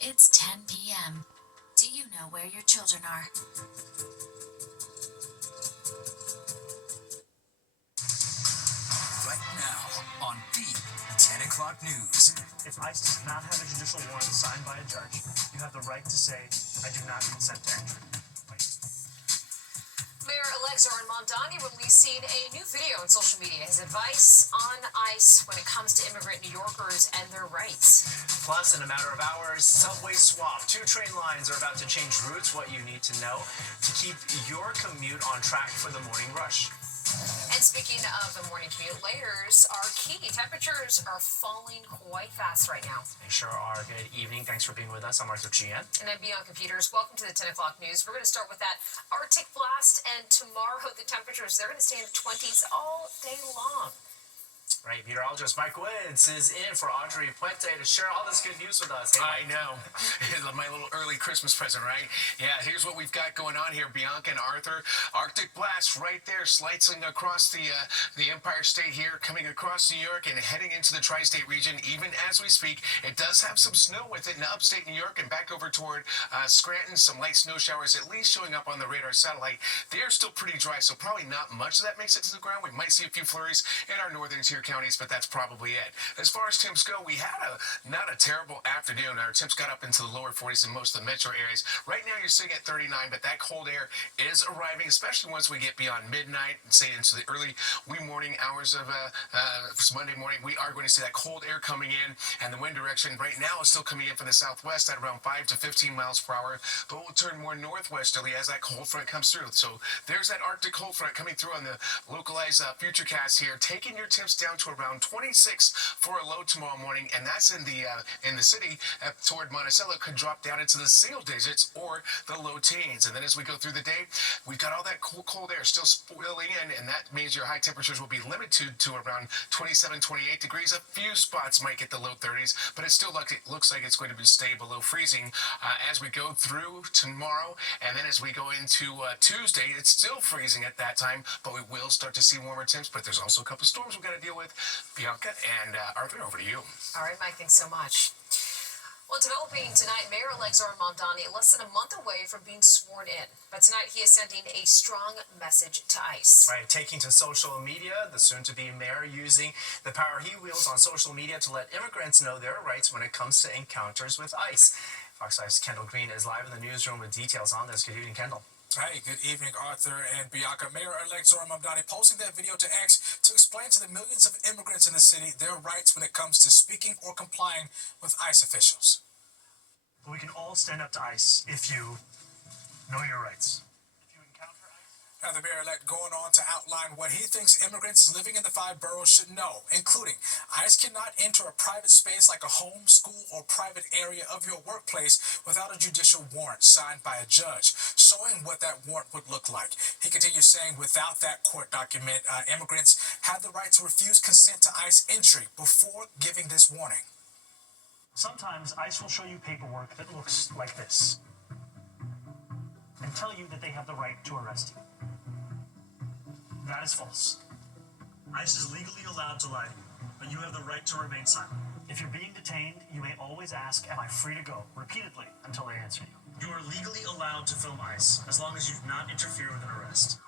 It's 10 p.m. Do you know where your children are? Right now on the 10 o'clock news. If ICE does not have a judicial warrant signed by a judge, you have the right to say, I do not consent to entry. Mayor-elect Zoran Mamdani releasing a new video on social media. His advice on ICE when it comes to immigrant New Yorkers and their rights. Plus, in a matter of hours, subway swap. 2 train lines are about to change routes. What you need to know to keep your commute on track for the morning rush. And speaking of the morning commute, layers are key. Temperatures are falling quite fast right now. They sure are. Good evening. Thanks for being with us. I'm Arthur Chien. And I'm Bianca Peters. Welcome to the 10 o'clock news. We're going to start with that Arctic blast, and tomorrow the temperatures, they're going to stay in the 20s all day long. Right, meteorologist Mike Woods is in for Audrey Puente to share all this good news with us. Hey, I know. My little early Christmas present, right? Yeah, here's what we've got going on here, Bianca and Arthur. Arctic blast right there, slicing across the Empire State here, coming across New York and heading into the tri-state region. Even as we speak, it does have some snow with it in upstate New York and back over toward Scranton. Some light snow showers at least showing up on the radar satellite. They're still pretty dry, so probably not much of that makes it to the ground. We might see a few flurries in our northern tier counties, but that's probably it. As far as temps go, we had not a terrible afternoon. Our temps got up into the lower 40s in most of the metro areas. Right now you're sitting at 39, but that cold air is arriving, especially once we get beyond midnight and say into the early wee morning hours of Monday morning. We are going to see that cold air coming in, and the wind direction right now is still coming in from the southwest at around 5 to 15 miles per hour, but will turn more northwesterly as that cold front comes through. So there's that Arctic cold front coming through on the localized futurecast here, taking your temps down to around 26 for a low tomorrow morning, and that's in the city toward Monticello. Could drop down into the single digits or the low teens. And then as we go through the day, we've got all that cold air still spilling in, and that means your high temperatures will be limited to around 27, 28 degrees. A few spots might get the low 30s, but it still looks like it's going to stay below freezing as we go through tomorrow. And then as we go into Tuesday, it's still freezing at that time, but we will start to see warmer temps. But there's also a couple storms we've got to deal with. Bianca and Arthur, over to you. All right, Mike, thanks so much. Well, developing tonight, Mayor-elect Zoran Mamdani less than a month away from being sworn in. But tonight he is sending a strong message to ICE. Right, taking to social media, the soon-to-be mayor using the power he wields on social media to let immigrants know their rights when it comes to encounters with ICE. Fox ICE Kendall Green is live in the newsroom with details on this. Good evening, Kendall. Hey, good evening, Arthur and Bianca. Mayor-elect Zoran Mamdani posting that video to X to explain to the millions of immigrants in the city their rights when it comes to speaking or complying with ICE officials. We can all stand up to ICE if you know your rights. Now, the mayor-elect going on to outline what he thinks immigrants living in the 5 boroughs should know, including ICE cannot enter a private space like a home, school, or private area of your workplace without a judicial warrant signed by a judge, showing what that warrant would look like. He continues saying without that court document, immigrants have the right to refuse consent to ICE entry before giving this warning. Sometimes ICE will show you paperwork that looks like this and tell you that they have the right to arrest you. That is false. ICE is legally allowed to lie to you, but you have the right to remain silent. If you're being detained, you may always ask, am I free to go? Repeatedly until they answer you. You are legally allowed to film ICE as long as you do not interfere with an arrest.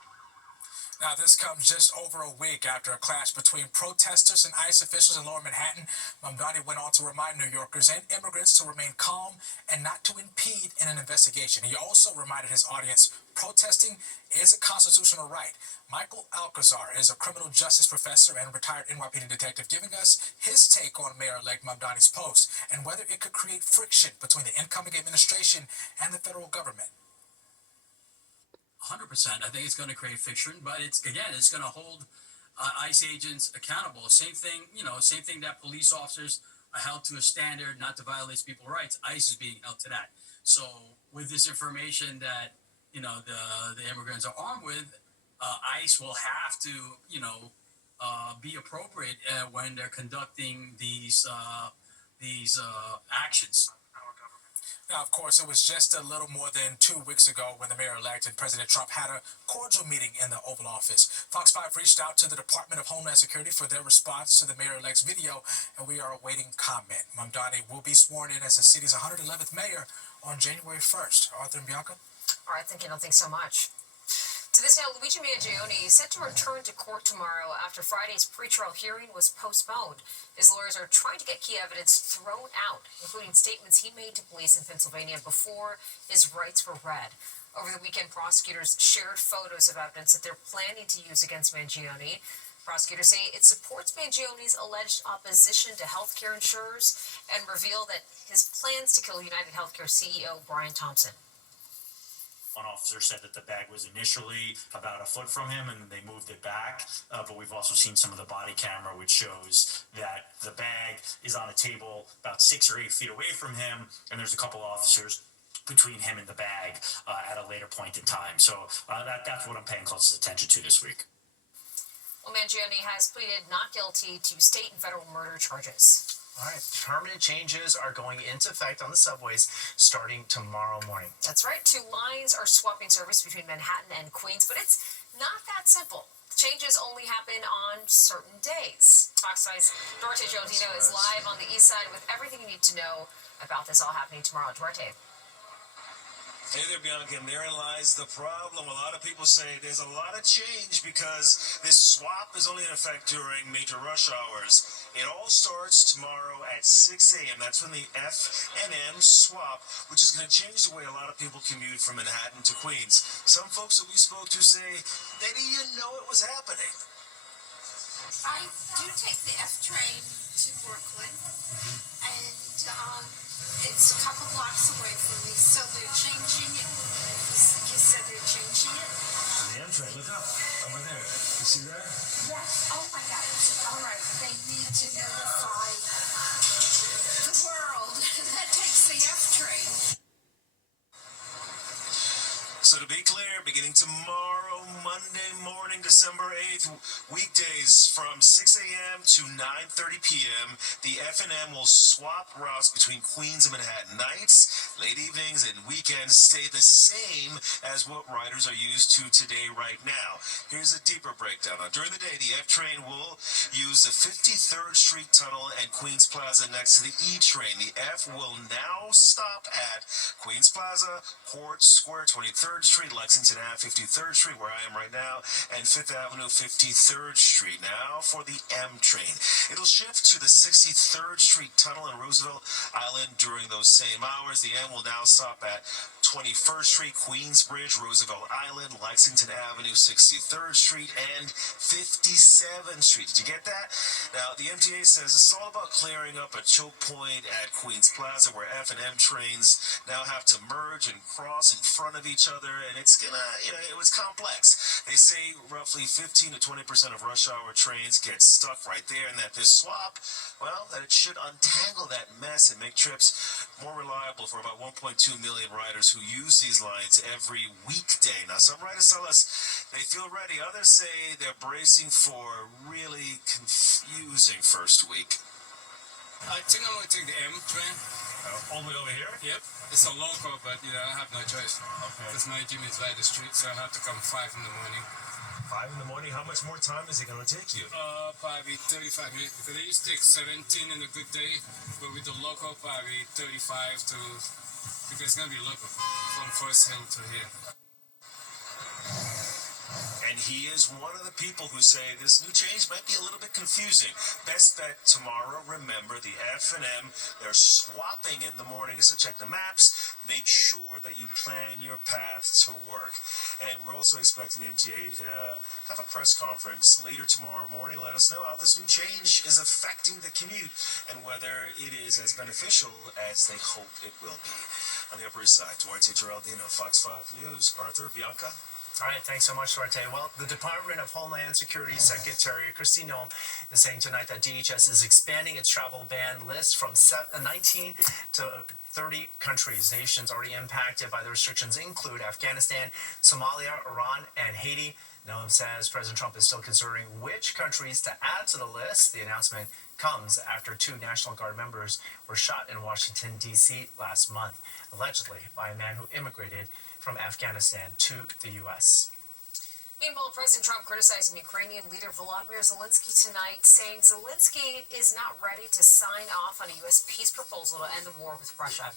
Now, this comes just over a week after a clash between protesters and ICE officials in Lower Manhattan. Mamdani went on to remind New Yorkers and immigrants to remain calm and not to impede in an investigation. He also reminded his audience protesting is a constitutional right. Michael Alcazar is a criminal justice professor and retired NYPD detective, giving us his take on Mayor-elect Mamdani's post and whether it could create friction between the incoming administration and the federal government. 100%. I think it's going to create friction, but it's going to hold ICE agents accountable. Same thing that police officers are held to a standard not to violate people's rights. ICE is being held to that. So with this information that, the immigrants are armed with, ICE will have to, be appropriate when they're conducting these actions. Now, of course, it was just a little more than 2 weeks ago when the mayor-elect and President Trump had a cordial meeting in the Oval Office. Fox 5 reached out to the Department of Homeland Security for their response to the mayor-elect's video, and we are awaiting comment. Mamdani will be sworn in as the city's 111th mayor on January 1st. Arthur and Bianca? All right, thanks so much. To this now, Luigi Mangione is set to return to court tomorrow after Friday's pretrial hearing was postponed. His lawyers are trying to get key evidence thrown out, including statements he made to police in Pennsylvania before his rights were read. Over the weekend, prosecutors shared photos of evidence that they're planning to use against Mangione. Prosecutors say it supports Mangione's alleged opposition to healthcare insurers and reveal that his plans to kill United Healthcare CEO Brian Thompson. One officer said that the bag was initially about a foot from him and they moved it back. But we've also seen some of the body camera, which shows that the bag is on a table about 6 or 8 feet away from him. And there's a couple officers between him and the bag at a later point in time. So that's what I'm paying closest attention to this week. Well, Mangione has pleaded not guilty to state and federal murder charges. All right, permanent changes are going into effect on the subways starting tomorrow morning. That's right. 2 lines are swapping service between Manhattan and Queens, but it's not that simple. Changes only happen on certain days. Fox 5's Duarte Giordino is live on the east side with everything you need to know about this all happening tomorrow. Duarte. Hey there, Bianca, and therein lies the problem. A lot of people say there's a lot of change because this swap is only in effect during major rush hours. It all starts tomorrow at 6 a.m. That's when the F&M swap, which is going to change the way a lot of people commute from Manhattan to Queens. Some folks that we spoke to say they didn't even know it was happening. I do take the F train to Brooklyn, and it's a couple blocks away from me, so they're changing it. You said they're changing it? The M train, look up, over there. You see that? Yes. Oh my God. All right. They need to notify the world. That takes the F train. So to be clear, beginning tomorrow, Monday morning, December 8th, weekdays from 6 a.m. to 9:30 p.m., the F&M will swap routes between Queens and Manhattan. Nights, late evenings, and weekends stay the same as what riders are used to today right now. Here's a deeper breakdown. Now, during the day, the F train will use the 53rd Street Tunnel and Queens Plaza next to the E train. The F will now stop at Queens Plaza, Hort Square, 23rd Street, Lexington Ave, 53rd Street, where I am right now, and 5th Avenue, 53rd Street. Now for the M train. It'll shift to the 63rd Street Tunnel and Roosevelt Island during those same hours. The M will now stop at 21st Street, Queensbridge, Roosevelt Island, Lexington Avenue, 63rd Street, and 57th Street. Did you get that? Now, the MTA says this is all about clearing up a choke point at Queens Plaza where F and M trains now have to merge and cross in front of each other, and it's gonna, it was complex. They say roughly 15 to 20% of rush hour trains get stuck right there, and that this swap, well, that it should untangle that mess and make trips more reliable for about 1.2 million riders who use these lines every weekday. Now, some riders tell us they feel ready. Others say they're bracing for a really confusing first week. I think I'm going to take the M train. All the way over here? Yep. It's a local, but I have no choice. Okay. Because my gym is right the street, so I have to come 5 in the morning. 5 in the morning? How much more time is it going to take you? Probably 35 minutes. Because I used to take 17 in a good day, but with the local, probably 35 to... Because it's going to be local, from First Hill to here. And he is one of the people who say this new change might be a little bit confusing. Best bet tomorrow, remember the F&M, they're swapping in the morning, so check the maps, make sure that you plan your path to work. And we're also expecting the MTA to have a press conference later tomorrow morning, let us know how this new change is affecting the commute and whether it is as beneficial as they hope it will be. On the Upper East Side, Duarte Geraldino, Fox 5 News. Arthur, Bianca. All right, thanks so much, Duarte. Well, the Department of Homeland Security Secretary Kristi Noem is saying tonight that DHS is expanding its travel ban list from 19 to 30 countries. Nations already impacted by the restrictions include Afghanistan, Somalia, Iran, and Haiti. Noem says President Trump is still considering which countries to add to the list. The announcement comes after 2 National Guard members were shot in Washington, D.C. last month, allegedly by a man who immigrated from Afghanistan to the U.S. Meanwhile, President Trump criticizing Ukrainian leader Volodymyr Zelensky tonight, saying Zelensky is not ready to sign off on a U.S. peace proposal to end the war with Russia.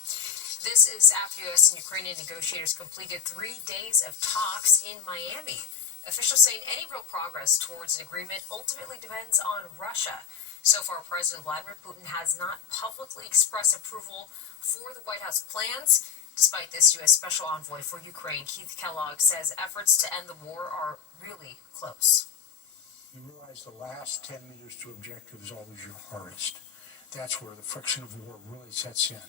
This is after U.S. and Ukrainian negotiators completed 3 days of talks in Miami. Officials saying any real progress towards an agreement ultimately depends on Russia. So far, President Vladimir Putin has not publicly expressed approval for the White House plans. Despite this, U.S. Special Envoy for Ukraine, Keith Kellogg, says efforts to end the war are really close. You realize the last 10 meters to objective is always your hardest. That's where the friction of war really sets in.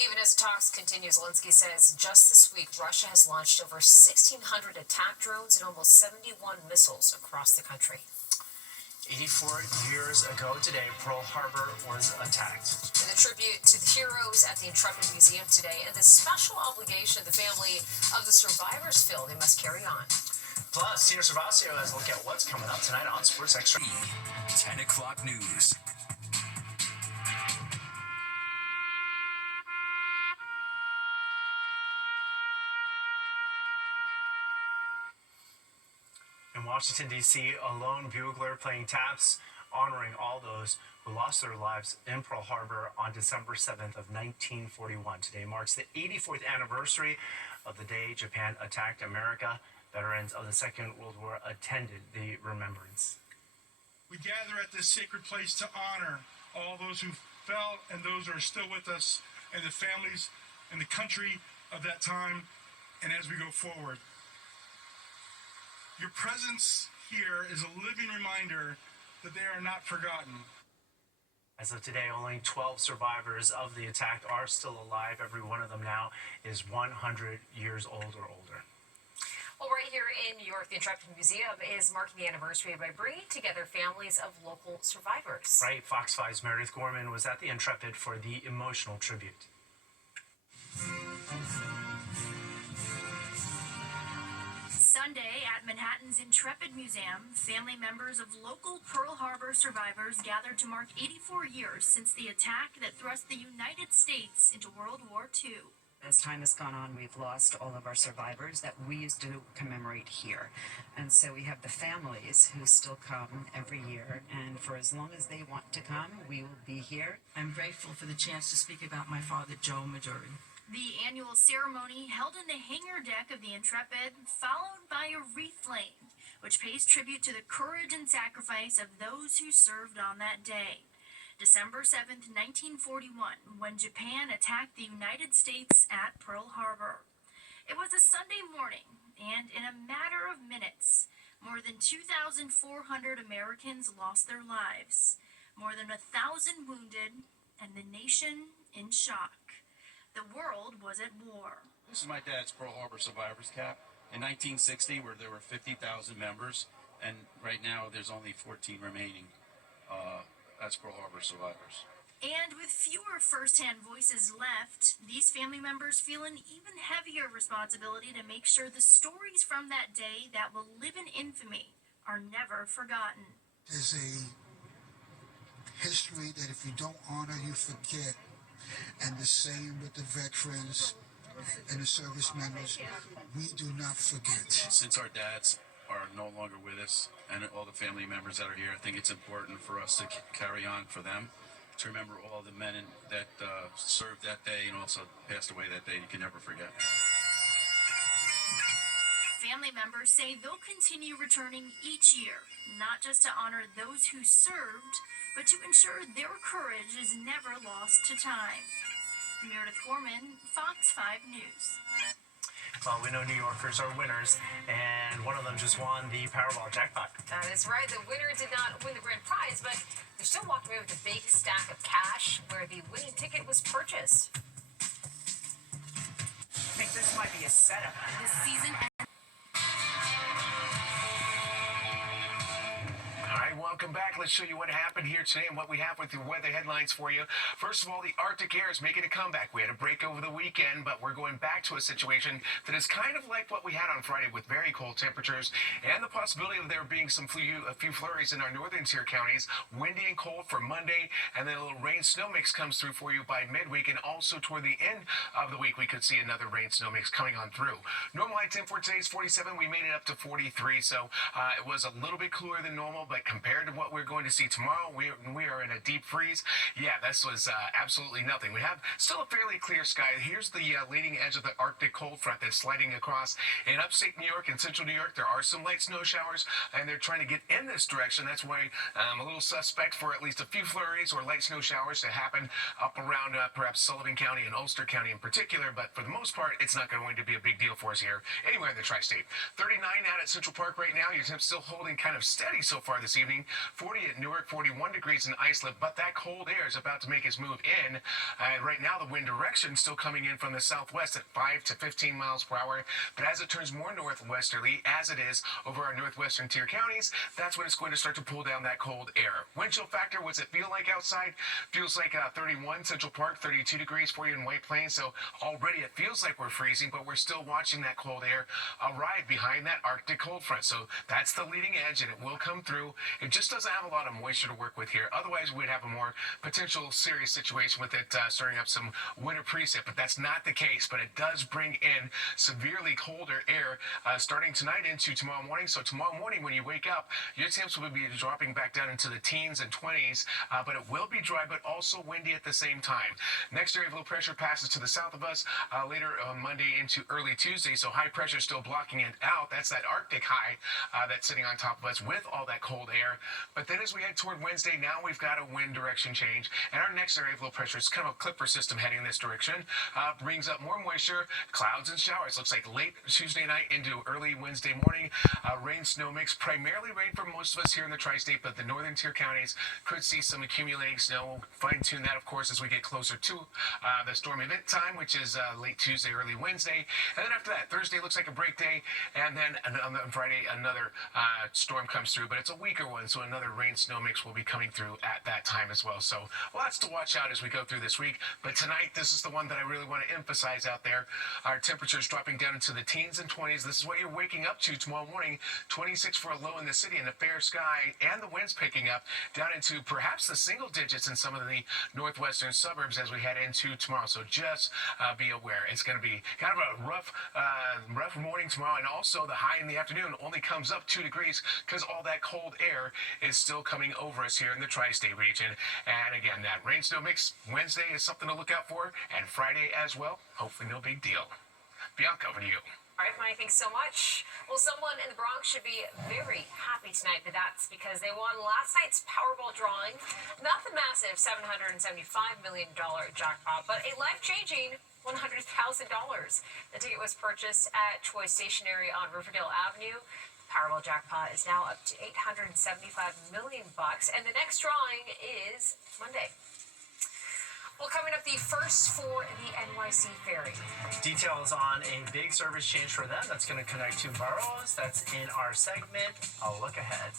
Even as the talks continue, Zelensky says just this week, Russia has launched over 1,600 attack drones and almost 71 missiles across the country. 84 years ago today, Pearl Harbor was attacked. And the tribute to the heroes at the Intrepid Museum today and the special obligation the family of the survivors feel they must carry on. Plus, Tina Servasio has a look at what's coming up tonight on Sports Extra. 10 o'clock news. In Washington, D.C., a lone bugler playing taps, honoring all those who lost their lives in Pearl Harbor on December 7th of 1941. Today marks the 84th anniversary of the day Japan attacked America. Veterans of the Second World War attended the remembrance. We gather at this sacred place to honor all those who fell and those who are still with us, and the families and the country of that time, and as we go forward. Your presence here is a living reminder that they are not forgotten. As of today, only 12 survivors of the attack are still alive. Every one of them now is 100 years old or older. Well, right here in New York, the Intrepid Museum is marking the anniversary by bringing together families of local survivors. Right, Fox 5's Meredith Gorman was at the Intrepid for the emotional tribute. Sunday at Manhattan's Intrepid Museum, family members of local Pearl Harbor survivors gathered to mark 84 years since the attack that thrust the United States into World War II. As time has gone on, we've lost all of our survivors that we used to commemorate here. And so we have the families who still come every year, and for as long as they want to come, we will be here. I'm grateful for the chance to speak about my father, Joe Majori. The annual ceremony held in the hangar deck of the Intrepid, followed by a wreath laying, which pays tribute to the courage and sacrifice of those who served on that day. December 7th, 1941, when Japan attacked the United States at Pearl Harbor. It was a Sunday morning, and in a matter of minutes, more than 2,400 Americans lost their lives, more than 1,000 wounded, and the nation in shock. The world was at war. This is my dad's Pearl Harbor survivors cap. In 1960, where there were 50,000 members, and right now there's only 14 remaining. That's Pearl Harbor survivors. And with fewer first-hand voices left, these family members feel an even heavier responsibility to make sure the stories from that day that will live in infamy are never forgotten. There's a history that if you don't honor, you forget. And the same with the veterans and the service members. We do not forget. Since our dads are no longer with us, and all the family members that are here, I think it's important for us to carry on for them, to remember all the men that served that day and also passed away that day. You can never forget. Family members say they'll continue returning each year, not just to honor those who served, but to ensure their courage is never lost to time. Meredith Gorman, Fox 5 News. Well, we know New Yorkers are winners, and one of them just won the Powerball jackpot. That is right. The winner did not win the grand prize, but they're still walking away with a big stack of cash where the winning ticket was purchased. I think this might be a setup. This season. All right, well, welcome back. Let's show you what happened here today and what we have with the weather headlines for you. First of all, the Arctic air is making a comeback. We had a break over the weekend, but we're going back to a situation that is kind of like what we had on Friday with very cold temperatures and the possibility of there being a few flurries in our northern tier counties. Windy and cold for Monday, and then a little rain snow mix comes through for you by midweek, and also toward the end of the week we could see another rain snow mix coming on through. Normal high temp for today is 47. We made it up to 43, so it was a little bit cooler than normal, but compared to what we're going to see tomorrow, we are in a deep freeze. Yeah, this was absolutely nothing. We have still a fairly clear sky. Here's the leading edge of the Arctic cold front that's sliding across in upstate New York and central New York. There are some light snow showers, and they're trying to get in this direction. That's why I'm a little suspect for at least a few flurries or light snow showers to happen up around perhaps Sullivan County and Ulster County in particular, but for the most part, it's not going to be a big deal for us here anywhere in the tri-state. 39 out at Central Park right now. Your temps still holding kind of steady so far this evening. 40 at Newark, 41 degrees in Islip, but that cold air is about to make its move in. Right now, the wind direction still coming in from the southwest at 5 to 15 miles per hour, but as it turns more northwesterly, as it is over our northwestern tier counties, that's when it's going to start to pull down that cold air. Wind chill factor, what's it feel like outside? Feels like 31 Central Park, 32 degrees for you in White Plains, so already it feels like we're freezing, but we're still watching that cold air arrive behind that Arctic cold front. So that's the leading edge, and it will come through. It just doesn't have a lot of moisture to work with here. Otherwise, we'd have a more potential serious situation with it stirring up some winter precip, but that's not the case. But it does bring in severely colder air starting tonight into tomorrow morning. So tomorrow morning when you wake up, your temps will be dropping back down into the teens and 20s, but it will be dry but also windy at the same time. Next area of low pressure passes to the south of us later Monday into early Tuesday, so high pressure still blocking it out. That's that Arctic high that's sitting on top of us with all that cold air. But then as we head toward Wednesday, now we've got a wind direction change, and our next area of low pressure is kind of a clipper system heading in this direction. Brings up more moisture, clouds and showers. Looks like late Tuesday night into early Wednesday morning. Rain snow mix, primarily rain for most of us here in the tri-state, but the northern tier counties could see some accumulating snow. We'll fine-tune that, of course, as we get closer to the storm event time, which is late Tuesday, early Wednesday. And then after that, Thursday looks like a break day, and then on Friday, another storm comes through, but it's a weaker one, so another rain snow mix will be coming through at that time as well. So lots to watch out as we go through this week. But tonight, this is the one that I really want to emphasize out there. Our temperatures dropping down into the teens and 20s. This is what you're waking up to tomorrow morning. 26 for a low in the city and a fair sky, and the winds picking up down into perhaps the single digits in some of the northwestern suburbs as we head into tomorrow. So just be aware. It's going to be kind of a rough morning tomorrow, and also the high in the afternoon only comes up 2 degrees because all that cold air is still coming over us here in the tri-state region. And again, that rain snow mix Wednesday is something to look out for, and Friday as well. Hopefully no big deal. Bianca, over to you. All right, Mike, thanks so much. Well, someone in the Bronx should be very happy tonight, but that's because they won last night's Powerball drawing. Not the massive $775 million jackpot, but a life-changing $100,000. The ticket was purchased at Choice Stationery on Riverdale Avenue. The Powerball jackpot is now up to $875 million, and the next drawing is Monday. Well, coming up, the first for the NYC Ferry. Details on a big service change for them that's going to connect two boroughs. That's in our segment. I'll look ahead.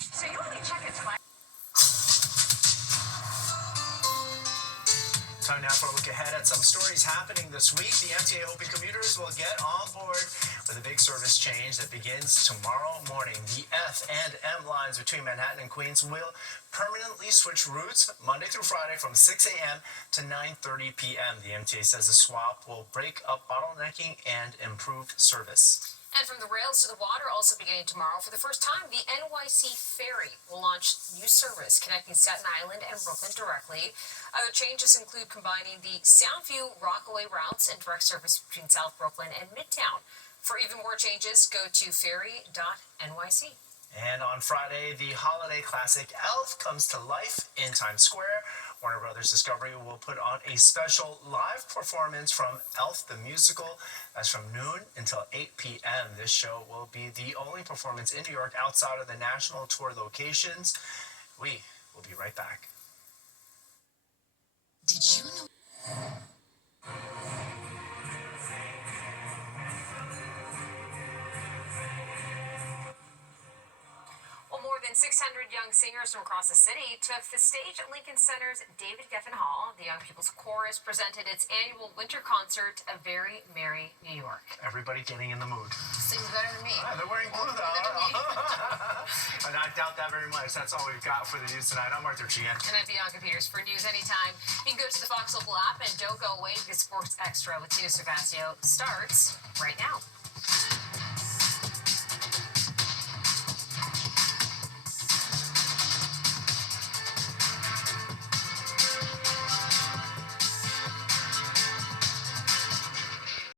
So you only check it twice. Time now for a look ahead at some stories happening this week. The MTA hoping commuters will get on board with a big service change that begins tomorrow morning. The F and M lines between Manhattan and Queens will permanently switch routes Monday through Friday from 6 a.m. to 9:30 p.m. The MTA says the swap will break up bottlenecking and improve service. And from the rails to the water, also beginning tomorrow, for the first time, the NYC Ferry will launch new service connecting Staten Island and Brooklyn directly. Other changes include combining the Soundview Rockaway routes and direct service between South Brooklyn and Midtown. For even more changes, go to ferry.nyc. And on Friday, the holiday classic Elf comes to life in Times Square. Warner Brothers Discovery will put on a special live performance from Elf the Musical. That's from noon until 8 p.m. This show will be the only performance in New York outside of the national tour locations. We will be right back. Did you know? Well, more than than 600 young singers from across the city took the stage at Lincoln Center's David Geffen Hall. The Young People's Chorus presented its annual winter concert, A Very Merry New York. Everybody getting in the mood. Sings better than me. They're wearing blue though. And I doubt that very much. That's all we've got for the news tonight. I'm Arthur Gian. And I'm Bianca Peters. For news anytime, you can go to the Fox Local app and don't go away because Sports Extra with Tino Cervasio starts right now.